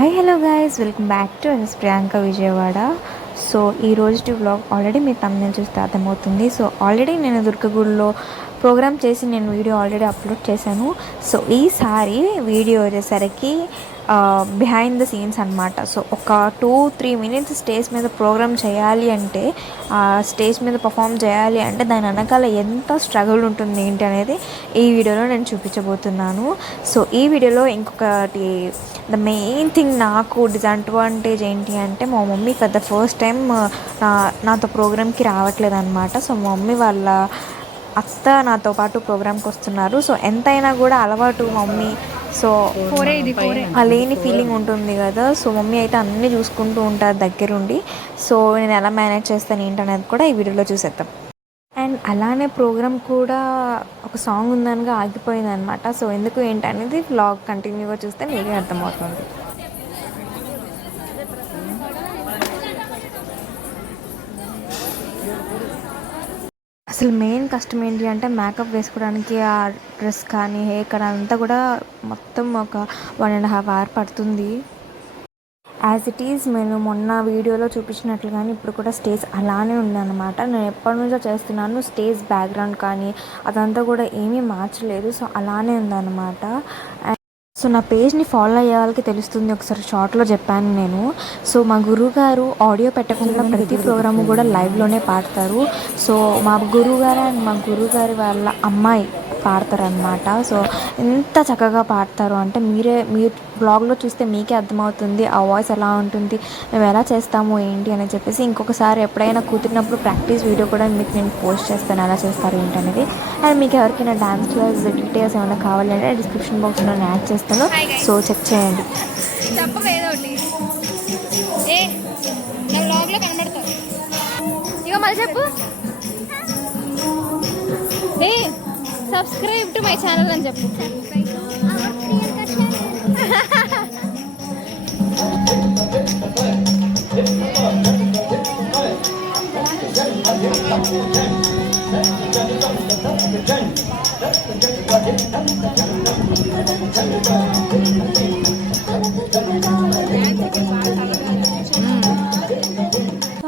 Hi hello guys, welcome back to S Priyanka Vijayawada. So ఈ రోజు vlog already మీ తమ్ముని చూస్తే అర్థమవుతుంది. సో ఆల్రెడీ నేను దుర్గగూడలో ప్రోగ్రామ్ చేసి నేను వీడియో ఆల్రెడీ అప్లోడ్ చేశాను. సో ఈసారి వీడియో వచ్చేసరికి బిహైండ్ ద సీన్స్ అనమాట. సో ఒక 2-3 మినిట్స్ స్టేజ్ మీద ప్రోగ్రామ్ చేయాలి అంటే, స్టేజ్ మీద పర్ఫామ్ చేయాలి అంటే దాని వెనకాల ఎంత స్ట్రగుల్ ఉంటుంది ఏంటి అనేది ఈ వీడియోలో నేను చూపించబోతున్నాను. సో ఈ వీడియోలో ఇంకొకటి, ద మెయిన్ థింగ్ నాకు డిసడ్వాంటేజ్ ఏంటి అంటే, మా mummy for the first time నాతో ప్రోగ్రామ్కి రావట్లేదు అనమాట. సో మా మమ్మీ వాళ్ళ అత్త నాతో పాటు ప్రోగ్రామ్కి వస్తున్నారు. సో ఎంతైనా కూడా అలవాటు మమ్మీ, సో ఆ లేని ఫీలింగ్ ఉంటుంది కదా. సో మమ్మీ అయితే అన్నీ చూసుకుంటూ ఉంటారు దగ్గరుండి. సో నేను ఎలా మేనేజ్ చేస్తాను ఏంటనేది కూడా ఈ వీడియోలో చూసేద్దాం. అండ్ అలానే ప్రోగ్రామ్ కూడా ఒక సాంగ్ ఉందనగా ఆగిపోయింది అనమాట. సో ఎందుకు ఏంటనేది వ్లాగ్ కంటిన్యూగా చూస్తే మీకే అర్థమవుతుంది. అసలు మెయిన్ కష్టం ఏంటి అంటే, మేకప్ వేసుకోవడానికి ఆ డ్రెస్ కానీ హెయిర్ కానీ అంతా కూడా మొత్తం ఒక 1.5 hour పడుతుంది. యాజ్ ఇట్ ఈజ్ నేను మొన్న వీడియోలో చూపించినట్లుగానే ఇప్పుడు కూడా స్టేజ్ అలానే ఉందన్నమాట. నేను ఎప్పటి నుంచో చేస్తున్నాను. స్టేజ్ బ్యాక్గ్రౌండ్ కానీ అదంతా కూడా ఏమీ మార్చలేదు. సో అలానే ఉందన్నమాట. సో నా పేజ్ని ఫాలో అయ్యే వాళ్ళకి తెలుస్తుంది. ఒకసారి షార్ట్లో చెప్పాను నేను. సో మా గురువుగారు ఆడియో పెట్టకుండా ప్రతి ప్రోగ్రాము కూడా లైవ్లోనే పాడతారు. సో మా గురువుగారు అండ్ మా గురువుగారి వాళ్ళ అమ్మాయి పాడతారనమాట. సో ఎంత చక్కగా పాడతారు అంటే, మీరు బ్లాగ్లో చూస్తే మీకే అర్థమవుతుంది ఆ వాయిస్ ఎలా ఉంటుంది, మేము ఎలా చేస్తాము ఏంటి అని చెప్పేసి. ఇంకొకసారి ఎప్పుడైనా కుదిరినప్పుడు ప్రాక్టీస్ వీడియో కూడా మీకు నేను పోస్ట్ చేస్తాను ఎలా చేస్తారు ఏంటనేది. అండ్ మీకు ఎవరికైనా డాన్స్ క్లాస్ డీటెయిల్స్ ఏమైనా కావాలి అంటే డిస్క్రిప్షన్ బాక్స్లో నేను యాడ్ చేస్తాను. సో చెక్ చేయండి. చెప్పు, సబ్స్క్రైబ్ టు మై ఛానల్ అని చెప్పు.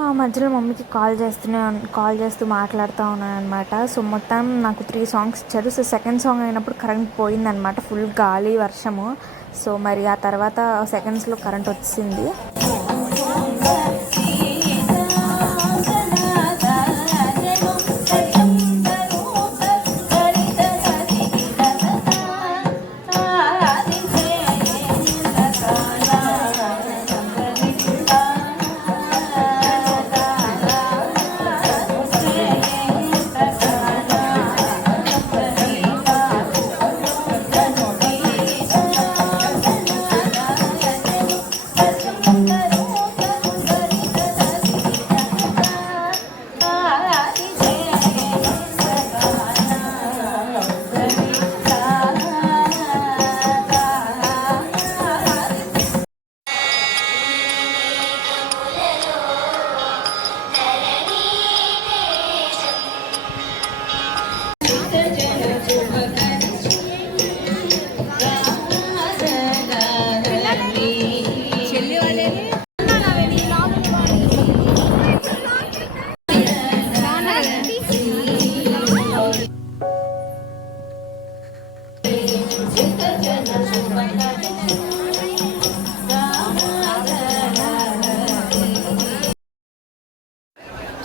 ఆ మధ్యలో మమ్మీకి కాల్ చేస్తూ మాట్లాడుతూ ఉన్నాను అనమాట. సో మొత్తం నాకు 3 songs ఇచ్చారు. సో సెకండ్ సాంగ్ అయినప్పుడు కరెంట్ పోయిందనమాట, ఫుల్ గాలి వర్షము. సో మరి ఆ తర్వాత సెకండ్స్లో కరెంట్ వచ్చింది.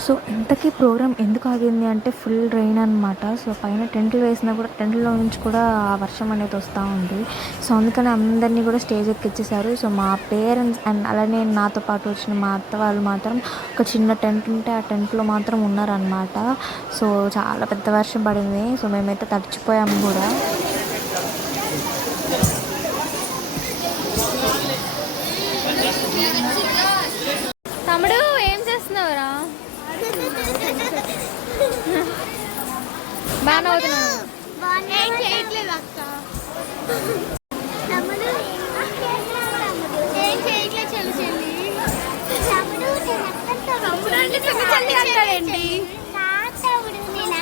సో ఇంతకీ ప్రోగ్రామ్ ఎందుకు ఆగింది అంటే, ఫుల్ రెయిన్ అనమాట. సో పైన టెంట్లు వేసినా కూడా టెంట్లో నుంచి కూడా ఆ వర్షం అనేది వస్తూ ఉంది. సో అందుకని అందరినీ కూడా స్టేజ్ ఎక్కిచ్చేసారు. సో మా పేరెంట్స్ అండ్ అలానే నాతో పాటు వచ్చిన మా అత్త వాళ్ళు మాత్రం ఒక చిన్న టెంట్ ఉంటే ఆ టెంట్లో మాత్రం ఉన్నారనమాట. సో చాలా పెద్ద వర్షం పడింది. సో మేమైతే తడిచిపోయాము కూడా. తమ్ముడు ఏం చేస్తున్నావురా? బాగా అవుతున్నాను.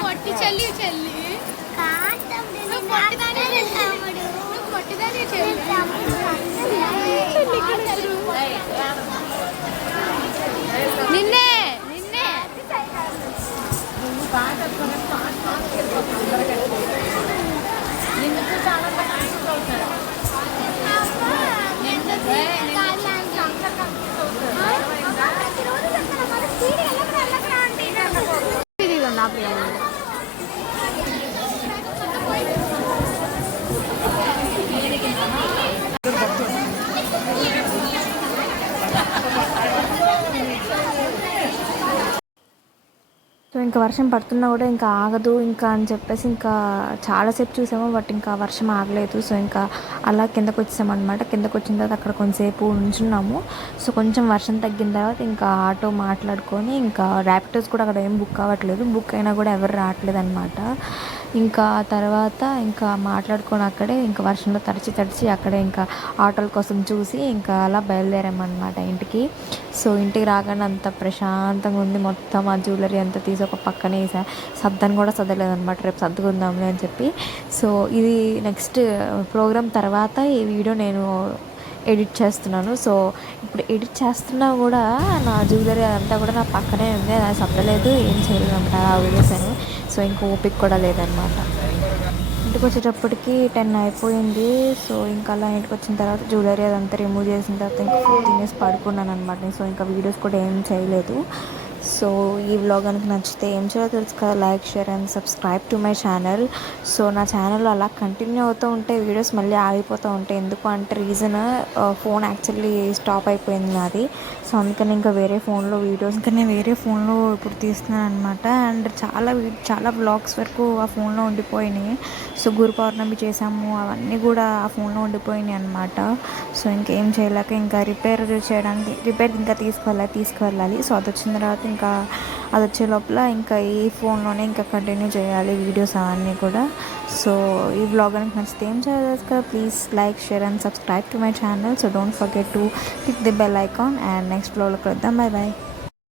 పొట్టి చెల్లి చెల్లి పొట్టిదానే చెల్లి ఇంకా వర్షం పడుతున్నా కూడా ఇంకా ఆగదు ఇంకా అని చెప్పేసి ఇంకా చాలాసేపు చూసాము, బట్ ఇంకా వర్షం ఆగలేదు. సో ఇంకా అలా కిందకు వచ్చామన్నమాట. కిందకు వచ్చిన తర్వాత అక్కడ కొంతసేపు ఉంచున్నాము. సో కొంచెం వర్షం తగ్గిన తర్వాత ఇంకా ఆటో మాట్లాడుకొని ఇంకా ర్యాపిడోస్ కూడా అక్కడ ఏం బుక్ అవ్వట్లేదు, బుక్ అయినా కూడా ఎవరు రావట్లేదు అనమాట. ఇంకా తర్వాత ఇంకా మాట్లాడుకొని అక్కడే ఇంకా వర్షంలో తడిచి అక్కడే ఇంకా ఆటోల కోసం చూసి ఇంకా అలా బయలుదేరామన్నమాట ఇంటికి. సో ఇంటికి రాగానే అంత ప్రశాంతంగా ఉంది. మొత్తం ఆ జ్యువెలరీ అంతా తీసి ఒక పక్కనే సర్దని కూడా సర్దలేదన్నమాట, రేపు సర్దుకుందాంలే అని చెప్పి. సో ఇది నెక్స్ట్ ప్రోగ్రామ్ తర్వాత ఈ వీడియో నేను ఎడిట్ చేస్తున్నాను. సో ఇప్పుడు ఎడిట్ చేస్తున్నా కూడా నా జ్యువెలరీ అదంతా కూడా నా పక్కనే ఉంది, అది సర్దలేదు, ఏం చేయలేదు అనమాట, అలా వదిలేసాను. సో ఇంకా ఓపిక కూడా లేదనమాట. ఇంటికి వచ్చేటప్పటికి 10 అయిపోయింది. సో ఇంకా అలా ఇంటికి వచ్చిన తర్వాత జ్యువెలరీ అదంతా రిమూవ్ చేసిన తర్వాత ఇంకా ఫుడ్ తినేసి పడుకున్నాను అనమాట. సో ఇంకా వీడియోస్ కూడా ఏం చేయలేదు. సో ఈ వ్లాగ్ కనుక నచ్చితే ఏం చేయాలో తెలుసు కదా, like, share and subscribe to my channel. So నా ఛానల్లో అలా కంటిన్యూ అవుతూ ఉంటాయి వీడియోస్, మళ్ళీ ఆగిపోతూ ఉంటాయి. ఎందుకు అంటే రీజన్ ఫోన్ యాక్చువల్లీ స్టాప్ అయిపోయింది నాది. సో అందుకని ఇంకా వేరే ఫోన్లో వీడియోస్ ఇంకా నేను వేరే ఫోన్లో ఇప్పుడు తీస్తున్నాను అనమాట. అండ్ చాలా వ్లాగ్స్ వరకు ఆ ఫోన్లో ఉండిపోయినాయి. సో గురు పౌర్ణమి చేసాము, అవన్నీ కూడా ఆ ఫోన్లో ఉండిపోయినాయి అనమాట. సో ఇంకేం చేయలేక ఇంకా రిపేర్ ఇంకా తీసుకువెళ్ళాలి. సో అది వచ్చిన తర్వాత ఇంకా అది వచ్చే లోపల ఇంకా ఈ ఫోన్లోనే ఇంకా కంటిన్యూ చేయాలి వీడియోస్ అవన్నీ కూడా. సో ఈ వ్లాగ్ కనుక నచ్చితే ఏం చేయాలి కదా, please like, share and subscribe to my channel. So don't forget to click the bell icon. And next వ్లాగ్లో కలుద్దాం. బై.